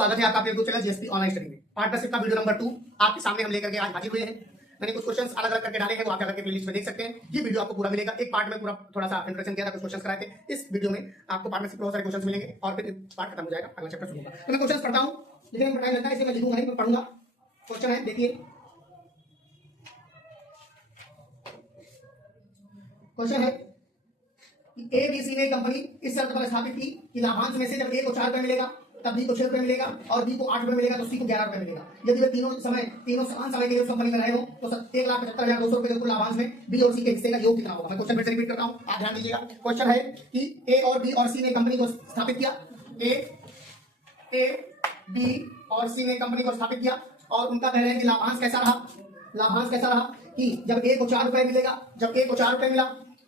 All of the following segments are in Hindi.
स्वागत है आपका अपने YouTube channel GSP online study में। पार्टनरशिप का वीडियो नंबर 2 आपके सामने हम लेकर के आज हाजिर हुए हैं। मैंने कुछ क्वेश्चंस अलग अलग करके डाले हैं, वो आप जाकर प्लेलिस्ट में देख सकते हैं। ये वीडियो आपको पूरा मिलेगा। एक पार्ट में पूरा थोड़ा सा इंट्रोडक्शन किया था, कुछ क्वेश्चंस कराए थे। इस वीडियो में आपको पार्टनरशिप के बहुत सारे क्वेश्चंस मिलेंगे और फिर पार्ट खत्म हो जाएगा, अगला चैप्टर शुरू होगा। तो मैं क्वेश्चंस पढ़ता हूं, लेकिन टाइम लगता है इसलिए मैं लिखूंगा नहीं, मैं पढ़ूंगा। क्वेश्चन है, देखिए क्वेश्चन है एबीसी ने कंपनी इस शर्त पर स्थापित की कि लाभांश में से जब ए को 4 रुपए मिलेगा तब बी को 6 रुपए मिलेगा और बी को 8 रुपए मिलेगा तो सी को 11 रुपए मिलेगा। यदि वे तीनों समान समय के लिए उस कंपनी में रहे हो तो 1,75,200 रुपए के कुल लाभांश में बी और सी के हिस्से का योग कितना होगा। मैं क्वेश्चन फिर से रिपीट करता हूं, आप ध्यान दीजिएगा। क्वेश्चन है कि ए और बी और सी ने कंपनी को स्थापित किया। ए बी और सी ने कंपनी को स्थापित किया और उनका कह रहे हैं कि लाभांश कैसा रहा कि जब ए को 4 रुपए मिलेगा, जब ए को 4 रुपए मिला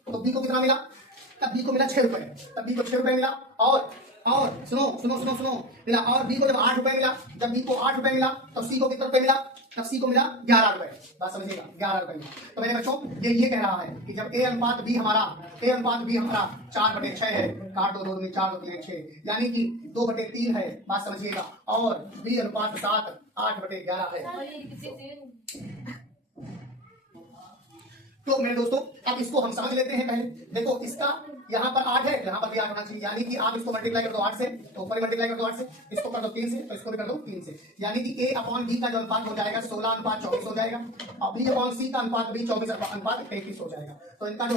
तो बी को कितना मिला, तब बी को मिला 6 रुपए, तब बी को 6 रुपए मिला और सुनो मिला। और बी को जब 8 रुपए मिला, जब बी को 8 रुपए मिला तो सी को कितना रुपए मिला, तब सी को मिला 11 रुपए। बात समझिएगा, 11 रुपए मिला। तो मेरे बच्चों ये कह रहा है कि जब ए अनुपात बी हमारा 4/6 है, काट दो, 2 में 4 2 3 6, यानी कि 2/3 है। बात समझिएगा। और बी अनुपात 7 8/11 है। तो मेरे दोस्तों अब इसको हम समझ लेते हैं। पहले देखो, इसका यहाँ पर 8 है, यहाँ पर भी 8 होना चाहिए, यानी कि आप इसको मल्टीप्लाई कर दो 8 से, तो ऊपर मल्टीप्लाई कर दो 8 से, इसको कर दो 3 से, तो इसको भी कर दो 3 से, यानी कि A अपॉन B का जो अनुपात हो जाएगा 16:24 हो जाएगा और B अपॉन C का अनुपात भी 24:33 हो जाएगा। तो इनका जो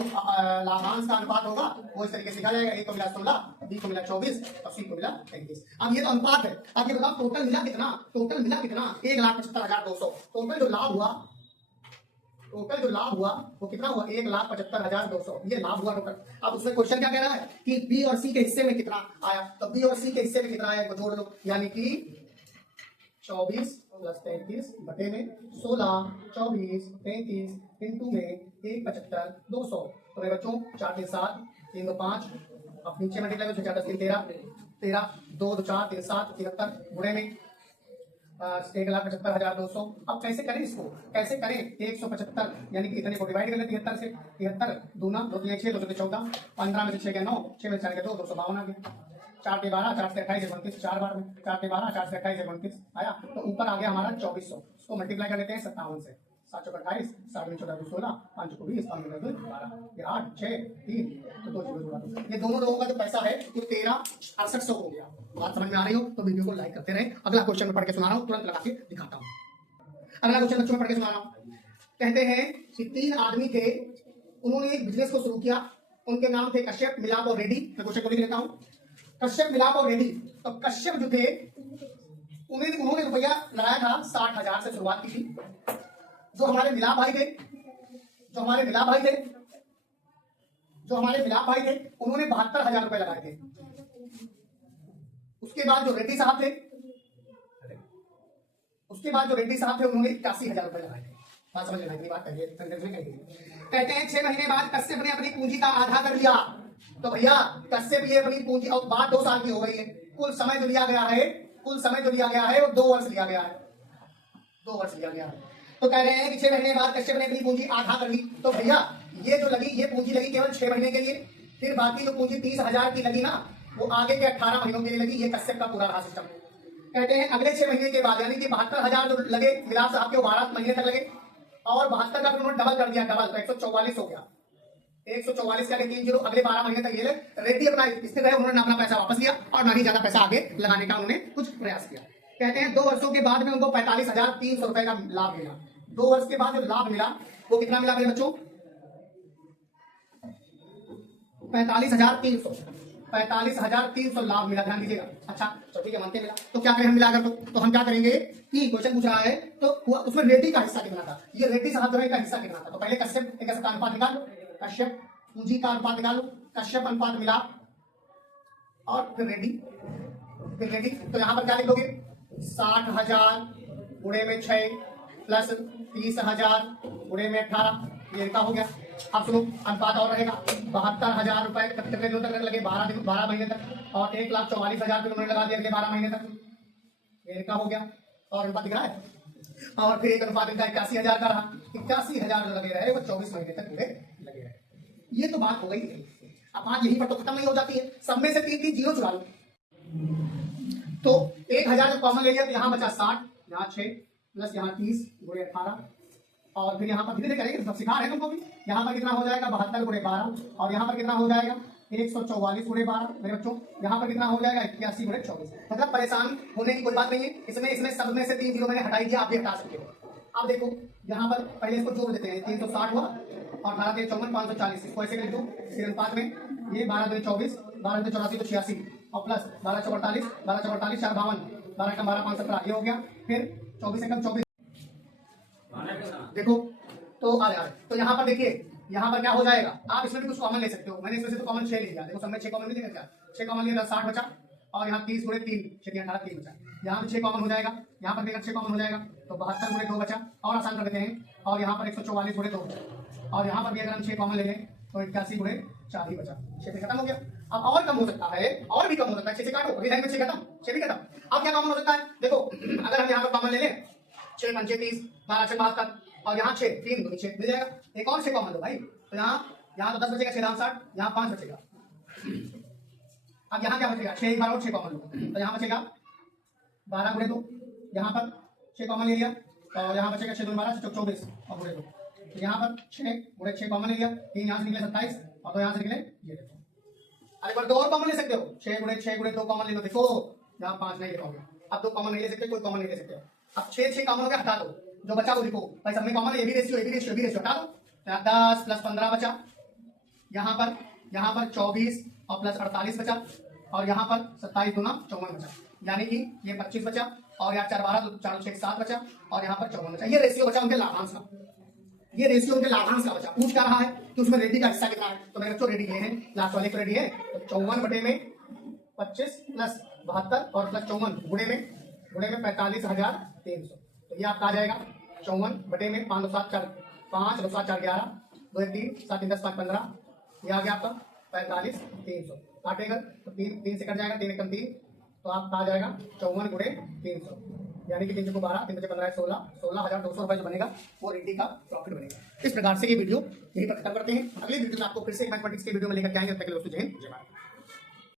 लाभांश का अनुपात होगा वो इस तरीके से लिखा जाएगा। A को मिला 16, B को मिला 24 और C को मिला 33। अब ये तो अनुपात है। अब ये बताओ टोटल मिला कितना, 1,75,200। टोटल जो लाभ हुआ वो कितना हुआ, 1,75,200। ये लाभ हुआ टोटल। अब उसमें क्वेश्चन क्या कह रहा है कि बी और सी के हिस्से में कितना आया, तो बी और सी के हिस्से में कितना आया जोड़ लो, यानी कि 24 + 33 बटे में 16 24 33 इंटू में 1,75,200। तो मेरे बच्चों 4 3 7 3 2 5, अब नीचे मल्टीप्लाई करो, 4 10 3 13 2 2 4 3 7 73 गुणे में 1,75,200। अब कैसे करें इसको, कैसे करें 175, यानी कि इतने को डिवाइड कर ले 73 से, 73 दूना 2 3 6 2 4 14, 15 में से 6 गया 9, 6 में से 4 गया 2, 252 आ गया। 4 के 12 4 से 28 29, 4 बार में 4 के 12 4 से 28 29 आया, तो ऊपर आ गया हमारा 2400। इसको मल्टीप्लाई कर लेते हैं 57 से, 7 चौक 28, 7 में 14 16, 5 को 20, 5 में 12, ये 8 6 3 तो 2 0 जोड़ा दो। ये दोनों लोगों का जो पैसा है वो 13,6800 हो गया। बात समझ में आ रही हो तो वीडियो को लाइक करते रहे। अगला क्वेश्चन में पढ़ के सुना रहा हूँ, तुरंत लगा के दिखाता हूँ। अगला क्वेश्चन बच्चों में पढ़ के सुना रहा हूँ। कहते हैं कि 3 आदमी थे, उन्होंने एक बिजनेस को शुरू किया। उनके नाम थे कश्यप, मिलाप और रेड्डी। मैं क्वेश्चन को लिख लेता हूँ, कश्यप, मिलाप और रेड्डी। तो कश्यप जो थे उन्होंने रुपया लगाया था 60,000 से शुरुआत की थी। जो हमारे मिलाप भाई थे उन्होंने 72,000 रुपए लगाए थे। उसके बाद जो रेड्डी साहब थे उन्होंने 81,000 रुपए लगाए थे। बात समझ लेना, बात कहिए। कहते हैं 6 महीने बाद कश्यप ने अपनी पूंजी का आधा कर लिया। तो भैया कश्यप ये अपनी पूंजी, और बात 2 साल की हो गई है। कुल समय जो लिया गया है वो 2 वर्ष लिया गया है, 2 वर्ष लिया गया है। तो कह रहे हैं कि 6 महीने बाद कश्यप ने अपनी पूंजी आधा कर ली। तो भैया ये पूंजी लगी केवल 6 महीने के लिए, फिर बाकी जो पूंजी 30,000 की लगी ना वो आगे के 18 महीनों के लिए लगी। ये कश्यप का पूरा रहा सिस्टम। कहते हैं अगले 6 महीने के बाद, यानी कि 72,000 जो लगे मिलाप साहब के, 12 महीने तक लगे और 72 का उन्होंने डबल कर दिया, डबल, तो 144 हो गया। 144 का 3 0 अगले 12 महीने तक ये रेड्डी अपना स्थिर रहे, उन्होंने अपना पैसा वापस लिया और ना ही ज्यादा पैसा आगे लगाने का उन्होंने कुछ प्रयास किया। कहते हैं 2 वर्षों के बाद में उनको 45,300 रुपए का लाभ मिला। 2 वर्ष के बाद जो लाभ मिला वो कितना मिला मेरे बच्चों, 45,300 लाभ मिला। ध्यान दीजिएगा। अच्छा तो ठीक है, मानते मिला। तो क्या करें हम मिलाकर, तो हम क्या करेंगे कि क्वेश्चन पूछ रहा है तो उसमें रेड्डी का हिस्सा कितना था, ये रेड्डी साहब का हिस्सा कितना था। तो पहले कश्यप का अनुपात निकालो, कश्यप पूंजी का अनुपात निकालो, कश्यप अनुपात मिला और फिर रेड्डी। तो यहाँ पर क्या लिख दोगे, 60,000 गुणे में 6 प्लस 30,000 गुणे में 18, ये का हो गया। अब सुनो अनुपात और रहेगा, 72,000 रुपए कितने दिनों तक लगे, 12 महीने तक, और 1,44,000 फिर उन्होंने लगा दिया अगले 12 महीने तक, ये का हो गया। और अनुपात दिख रहा है, और फिर एक अनुपात इनका 81,000 का रहा। 81,000 जो लगे रहे वो 24 महीने तक पूरे लगे रहे। ये तो बात हो गई। अब आज यहीं पर तो खत्म नहीं हो जाती है, सब में से 3 जीरो चुरा लो। तो 1000 जब कॉमन ले लिया तो यहाँ बचा 60, यहाँ 6 प्लस यहाँ 30 गुणे 18 और फिर यहाँ पर धीरे धीरे करेंगे, सब सिखा रहे हैं तुमको भी। यहाँ पर कितना हो जाएगा 72 गुणे 12 और यहाँ पर कितना हो जाएगा 144 गुणे 12 मेरे बच्चों। यहाँ पर कितना हो जाएगा 81 गुणे 24। मतलब परेशान होने की कोई बात नहीं है, इसमें सब में से 3 जीरो मैंने हटाई दिया, आप भी हटा सकते हो। अब देखो यहाँ पर पहले इसको जोड़ देते हैं, 360 हुआ और 18 3 54 540, इसको ऐसे लिख दो फिर अनुपात में, ये 12 2 24 12 2 84 तो 86 और प्लस 12 4 48 12 4 48 4 52 12 कम 12 5 17 ये हो गया, फिर 24 से कम 24 देखो तो आ रहा है। तो यहाँ पर देखिए यहाँ पर क्या हो जाएगा, आप इसमें भी कुछ कॉमन ले सकते हो। मैंने इसमें से तो कॉमन 6 ले लिया, देखो सब में 6 कॉमन मिलेगा क्या, 6 कॉमन लिया 60 बचा और यहाँ 30 गुणे 3 6 18 3 बचा, यहाँ भी 6 कॉमन हो जाएगा, यहाँ पर भी अगर 6 कॉमन हो जाएगा तो 72 गुणे 2 बचा और आसान कर देते हैं और यहाँ पर 144 गुणे 2 बचा और यहाँ पर भी अगर हम 6 कॉमन ले लें तो 81 गुणे 4 ही बचा, 6 से खत्म हो गया। अब और कम हो सकता है, और भी कम हो सकता है, 6 से काटो अभी लाइन में 6 खत्म, 6 भी खत्म। अब क्या कॉमन हो सकता है, देखो अगर हम यहाँ पर कॉमन ले लें 6 5 30 12 6 72 और यहाँ 6 3 2 6 मिल जाएगा, एक और 6 कॉमन लो भाई, तो यहाँ तो 10 बचेगा 6 दाम 60, यहाँ 5 बचेगा। अब यहाँ क्या बचेगा 6 एक बार और 6 कॉमन लो तो यहाँ बचेगा 12 गुणे 2, यहाँ पर 6 कॉमन ले लिया और यहाँ बचेगा 6 2 12 24 और गुणे 2, तो यहाँ पर 6 गुणे 6 कॉमन ले लिया, 3 यहाँ से निकले 27 और 2 यहाँ से निकले ये देखो। अरे बार 2 और कॉमन ले सकते हो, 6 गुणे 2 कॉमन ले लो, देखो यहाँ 5 नहीं ले पाओगे, अब 2 कॉमन नहीं ले सकते, कोई कॉमन नहीं ले सकते। अब 6 कॉमन हो गया, हटा दो, जो बचा वो लिखो भाई, सब में कॉमन है, ये भी रेशियो हटा दो, 10 प्लस 15 बचा, यहाँ पर 24 और प्लस 48 बचा और यहाँ पर 27 दूना 54 बचा, यानी कि ये 25 बचा और यहाँ 4 12 तो 4 6 7 बचा और यहाँ पर 54 बचा। ये रेशियो बचा उनके लाभांश का, ये रेशियो उनके लाभांश का बचा। पूछ क्या रहा है कि उसमें रेडी का हिस्सा कितना है, तो मेरे बच्चों रेडी ये है, लास्ट वाले को रेडी है, तो 54 बटे में 25 प्लस 72 और प्लस 54 गुणे में 45,300, तो ये आपका आ जाएगा 54 बटे में 5 2 7 4 5 2 7 4 11 2 3 7 3 10 5 15, ये आ गया आपका 45,300। काटेगा तो 3 से कट जाएगा, 3 एकम 3 तो आपका आ जाएगा 54 गुणे 300, यानी कि 3 को 12 3 15 16,200 रुपए जो बनेगा वो रेडी का प्रॉफिट बनेगा। इस प्रकार से ये वीडियो यहीं पर खत्म करते हैं। अगले वीडियो में आपको फिर से मैथमेटिक्स के वीडियो में लेकर के आएंगे, तब तक के लिए दोस्तों जय हिंद जय भारत।